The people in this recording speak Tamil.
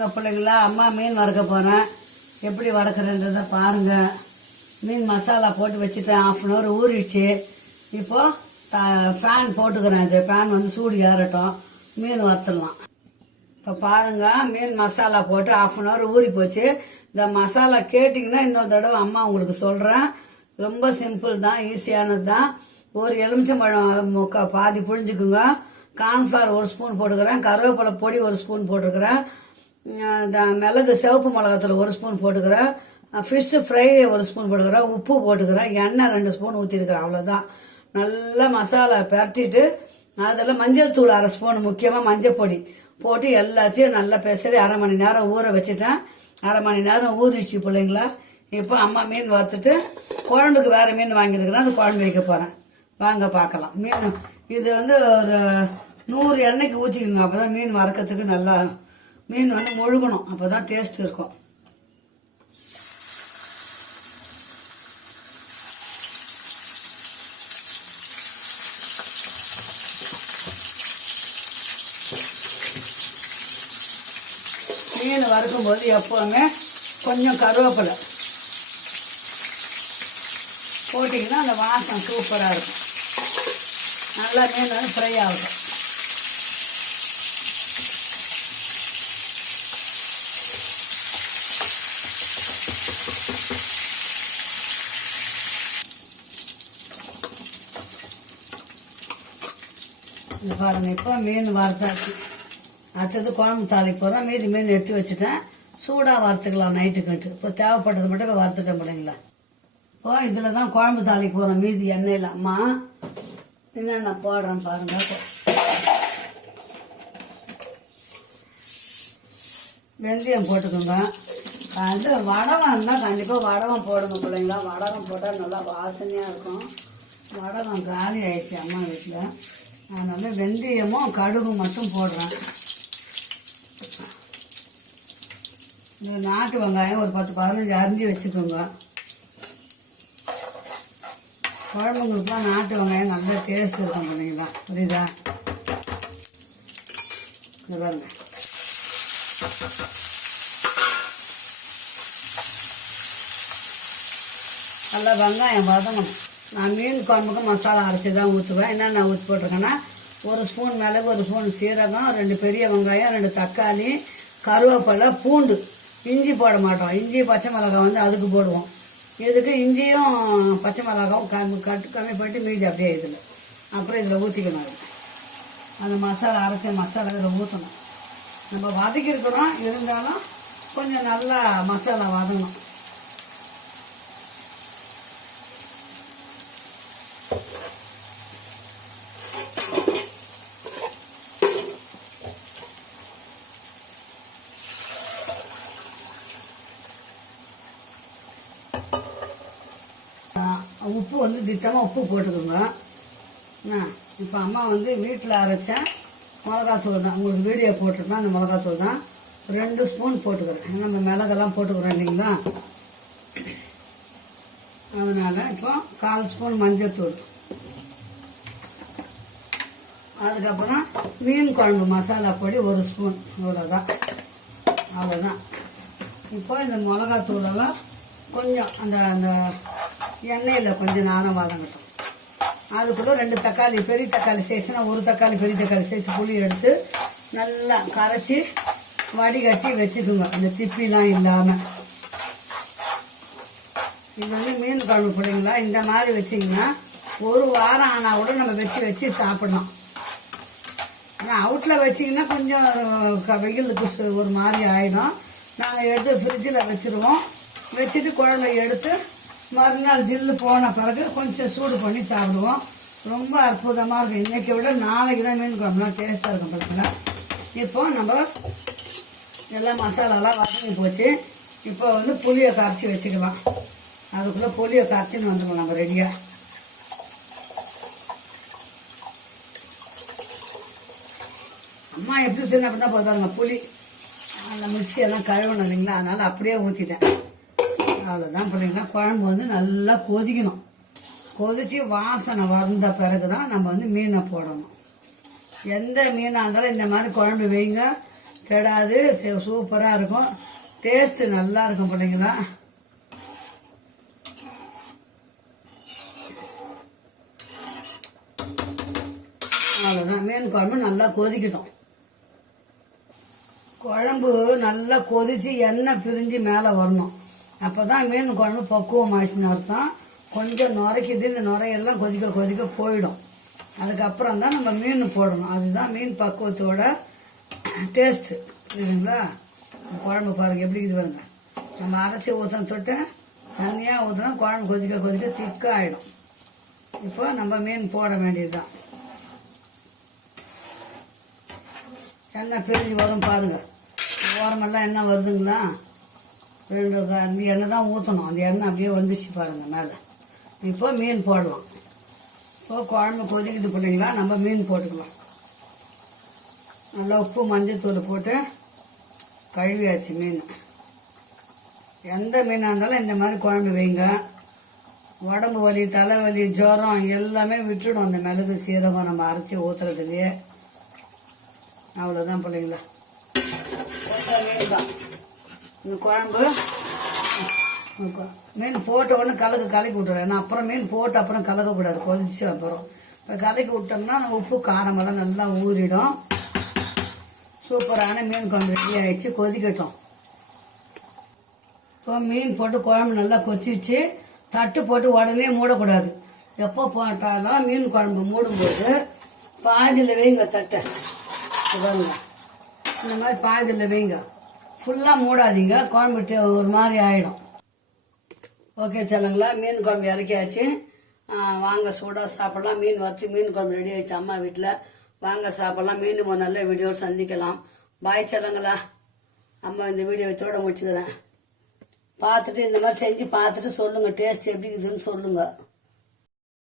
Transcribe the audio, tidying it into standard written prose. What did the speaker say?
வாங்க பிள்ளைங்களா, அம்மா மீன் வறுக்க போகிறேன். எப்படி வறுக்கிறேன்றதை பாருங்கள். மீன் மசாலா போட்டு வச்சுட்டேன். 1/2 hour ஊறிடுச்சு. இப்போது ஃபேன் போட்டுக்கிறேன். இது ஃபேன் வந்து சூடு ஏறட்டும், மீன் வறுத்துடலாம். இப்போ பாருங்கள், மீன் மசாலா போட்டு 1/2 hour ஊறி போச்சு. இந்த மசாலா கேட்டிங்கன்னா இன்னொரு தடவை அம்மா உங்களுக்கு சொல்கிறேன். ரொம்ப சிம்பிள் தான், ஈஸியானது தான். ஒரு எலுமிச்சம்பழம் பாதி புழிஞ்சுக்குங்க. கார்ன்ஃப்ளவர் 1 ஸ்பூன் போட்டுக்கிறேன். கருவேப்பிலை பொடி 1 ஸ்பூன் போட்டுக்கிறேன். மிளகு சிவப்பு மிளகாத்தூள் 1 ஸ்பூன் போட்டுக்கிறேன். ஃபிஷ் ஃப்ரை 1 ஸ்பூன் போட்டுக்கிறேன். உப்பு போட்டுக்கிறேன். எண்ணெய் 2 ஸ்பூன் ஊற்றிருக்கிறேன். அவ்வளோதான். நல்லா மசாலா பரட்டிட்டு அதில் மஞ்சள் தூள் 1/2 ஸ்பூன், முக்கியமாக மஞ்சள் பொடி போட்டு எல்லாத்தையும் நல்லா பெசரி 1/2 மணி நேரம் ஊற வச்சுட்டேன். 1/2 மணி நேரம் ஊறிச்சு பிள்ளைங்களா. இப்போ அம்மா மீன் வறுத்துட்டு குழம்புக்கு வேறு மீன் வாங்கியிருக்கிறேன். அது குழம்பு வைக்க போகிறேன். வாங்க பார்க்கலாம். மீன் இது வந்து ஒரு 100 எண்ணெய்க்கு ஊற்றிக்கோங்க. அப்போ தான் மீன் வறுக்கிறதுக்கு நல்லா மீன் வந்து முழுகணும். அப்போ தான் டேஸ்ட் இருக்கும். மீன் வறுக்கும்போது எப்போவுமே கொஞ்சம் கருவேப்பிலை போட்டிங்கன்னா அந்த வாசம் சூப்பராக இருக்கும். நல்லா மீன் வந்து ஃப்ரை ஆகும். இது பாருங்கள், இப்போ மீன் வறுத்தாச்சு. அடுத்தது குழம்பு தாளிக்கு போகிறேன். மீதி மீன் எடுத்து வச்சுட்டேன். சூடாக வறுத்துக்கலாம் நைட்டுக்குன்ட்டு. இப்போ தேவைப்பட்டது மட்டும் இப்போ வறுத்துட்டேன் பிள்ளைங்களா. இப்போ இதில் தான் குழம்பு தாளிக்கு போகிறேன். மீதி எண்ணெயில் அம்மா என்னென்ன போடுறேன் பாருங்க. வெந்தயம் போட்டுக்கோங்க. அது வடகம் இருந்தால் கண்டிப்பாக வடகம் போடுங்க பிள்ளைங்களா. வடகம் போட்டால் நல்லா வாசனையாக இருக்கும். வடகம் காலி ஆயிடுச்சு அம்மா வீட்டில். அதனால வெந்தயமும் கடுகும் மட்டும் போடுறேன். இந்த நாட்டு வெங்காயம் ஒரு 10-15 அரிஞ்சு வச்சுக்கோங்க. குழம்புங்களுக்குலாம் நாட்டு வெங்காயம் நல்லா டேஸ்ட் இருக்கும் பண்ணிங்களா. புரியுதா? இந்த பாருங்க. நல்லா வெங்காயம் வதங்கணும். நான் மீன் குழம்புக்கு மசாலா அரைச்சி தான் ஊற்றுவேன். என்னென்ன ஊற்றி போட்டிருக்கேன்னா 1 ஸ்பூன் மிளகு, 1 ஸ்பூன் சீரகம், 2 பெரிய வெங்காயம், 2 தக்காளி, கருவேப்பிலை, பூண்டு. இஞ்சி போட மாட்டோம். இஞ்சி பச்சை மிளகாய் வந்து அதுக்கு போடுவோம். இதுக்கு இஞ்சியும் பச்சை மிளகாவும் கம்மி பண்ணிட்டு மீதி அப்படியே இதில் அப்புறம் இதில் ஊற்றிக்கணும். அந்த மசாலா அரைச்ச மசாலா இதில் ஊற்றணும். நம்ம வதக்கிருக்கிறோம், இருந்தாலும் கொஞ்சம் நல்லா மசாலா வதங்கணும். உப்பு வந்து திட்டமாக உப்பு போட்டுக்கோங்க. இப்போ அம்மா வந்து வீட்டில் அரைச்ச மிளகாத்தூள் தான் உங்களுக்கு வீடியோ போட்டிருப்பேன். அந்த மிளகாத்தூள் தான் 2 ஸ்பூன் போட்டுக்கிறேன். நம்ம மிளகெல்லாம் போட்டுக்கிறோம் இல்லைங்களா. அதனால் இப்போ 1/4 ஸ்பூன் மஞ்சத்தூள். அதுக்கப்புறம் மீன் குழம்பு மசாலா பொடி 1 ஸ்பூன். அவ்வளோதான். இப்போ இந்த மிளகாத்தூளெல்லாம் கொஞ்சம் அந்த அந்த எண்ணெயில் கொஞ்சம் நேரம் வதங்கட்டும். அதுக்குள்ளே 2 தக்காளி, பெரிய தக்காளி சைஸ்னா 1 தக்காளி, பெரிய தக்காளி சைஸ் புளி எடுத்து நல்லா கரைச்சி வடிகட்டி வச்சுக்கோங்க, அந்த திப்பிலாம் இல்லாமல். இது வந்து மீன் குழம்பு பிள்ளைங்களா. இந்த மாதிரி வச்சிங்கன்னா 1 வாரம் ஆனால் கூட நம்ம வச்சு சாப்பிடலாம். ஆனால் அவுட்டில் வச்சிங்கன்னா கொஞ்சம் வெயிலுக்கு ஒரு மாதிரி ஆகிடும். நாங்கள் எடுத்து ஃப்ரிட்ஜில் வச்சுருவோம். வச்சுட்டு குழம்பை எடுத்து மறுநாள் ஜில்லு போன பிறகு கொஞ்சம் சூடு பண்ணி சாப்பிடுவோம். ரொம்ப அற்புதமாக இருக்கும். இன்றைக்கி விட நாளைக்கு தான் மீன் குழம்புலாம் டேஸ்ட்டாக இருக்கும் பார்த்தீங்களா. இப்போ நம்ம எல்லாம் மசாலாலாம் வதங்கி போச்சு. இப்போ வந்து புளியை கரைச்சி வச்சுக்கலாம். அதுக்குள்ளே புளியை கரைச்சின்னு வந்துடுவோம் நம்ம ரெடியாக. அம்மா எப்படி சொன்ன அப்படி தான் பார்த்தாருங்க. புளி அந்த மிக்சியெல்லாம் கழுவணும் இல்லைங்களா, அதனால் அப்படியே ஊற்றிட்டேன். அவ்வளோதான் பிள்ளைங்களா. குழம்பு வந்து நல்லா கொதிக்கணும். கொதித்து வாசனை வந்த பிறகு தான் நம்ம வந்து மீனை போடணும். எந்த மீனாக இருந்தாலும் இந்த மாதிரி குழம்பு வைங்க. கெடாது, சூப்பராக இருக்கும். டேஸ்ட்டு நல்லா இருக்கும் பிள்ளைங்களா. அவ்வளோதான். மீன் குழம்பு நல்லா கொதிக்கட்டும். குழம்பு நல்லா கொதித்து எண்ணெய் பிரிஞ்சு மேலே வரணும். அப்போ தான் மீன் குழம்பு பக்குவம் ஆயிடுச்சுன்னு அர்த்தம். கொஞ்சம் நுரைக்குது, இந்த நுரையெல்லாம் கொதிக்க கொதிக்க போயிடும். அதுக்கப்புறம் தான் நம்ம மீன் போடணும். அதுதான் மீன் பக்குவத்தோட டேஸ்ட்டு. புரியுதுங்களா? குழம்பு பாருங்கள் எப்படி இது பாருங்க. நம்ம அரைச்சி ஊற்றின தொட்டு தண்ணியாக ஊற்றினா குழம்பு கொதிக்க கொதிக்க திக்காக ஆகிடும். இப்போ நம்ம மீன் போட வேண்டியது தான். எண்ணெய் பிரிஞ்சு வரும் பாருங்கள். ஓரமெல்லாம் எண்ணெய் வருதுங்களா? அந்த எண்ணெய் தான் ஊற்றணும். அந்த எண்ணெய் அப்படியே வந்துச்சு பாருங்கள் மேலே. இப்போ மீன் போடலாம். இப்போ குழம்பு கொதிக்குது பிள்ளைங்களா, நம்ம மீன் போட்டுக்கலாம். நல்லா உப்பு மஞ்சத்தூள் போட்டு கழுவியாச்சு மீன். எந்த மீனாக இருந்தாலும் இந்த மாதிரி குழம்பு வைங்க. உடம்பு வலி, தலைவலி, ஜுரம் எல்லாமே விட்டுடும் அந்த மிளகு சீரகம் நம்ம அரைச்சி ஊற்றுறதுலையே. அவ்வளோதான் பிள்ளைங்களா. மீன் தான் இந்த குழம்பு. மீன் போட்ட உடனே கலக்கி விட்டுறேன். ஏன்னா அப்புறம் மீன் போட்டு அப்புறம் கலக்கக்கூடாது, கொதிச்சு அப்புறம். இப்போ கலக்கி விட்டோம்னா நம்ம உப்பு காரமெல்லாம் நல்லா ஊறிடும். சூப்பரான மீன் குழம்பு ரெடி ஆகிடுச்சு. கொதிக்கட்டும். இப்போ மீன் போட்டு குழம்பு நல்லா கொதிச்சு, தட்டு போட்டு உடனே மூடக்கூடாது. எப்போ போட்டாலும் மீன் குழம்பு மூடும்போது பாதியில் வைங்க தட்டை. பாருங்க, இந்த மாதிரி பாதியில் வைங்க. ஃபுல்லாக மூடாதீங்க, குழம்பு ஒரு மாதிரி ஆகிடும். ஓகே சொல்லுங்களா, மீன் குழம்பு இறக்கியாச்சு. வாங்க சூடாக சாப்பிடலாம். மீன் வறுத்து மீன் குழம்பு ரெடி ஆகிடுச்சு அம்மா வீட்டில். வாங்க சாப்பிடலாம். மீண்டும் ஒரு நல்ல வீடியோ சந்திக்கலாம். பாய் சொல்லுங்களா. அம்மா இந்த வீடியோ இதோட முடிச்சுக்கிறேன். பார்த்துட்டு இந்த மாதிரி செஞ்சு பார்த்துட்டு சொல்லுங்கள், டேஸ்ட் எப்படி இருக்குதுன்னு சொல்லுங்கள்.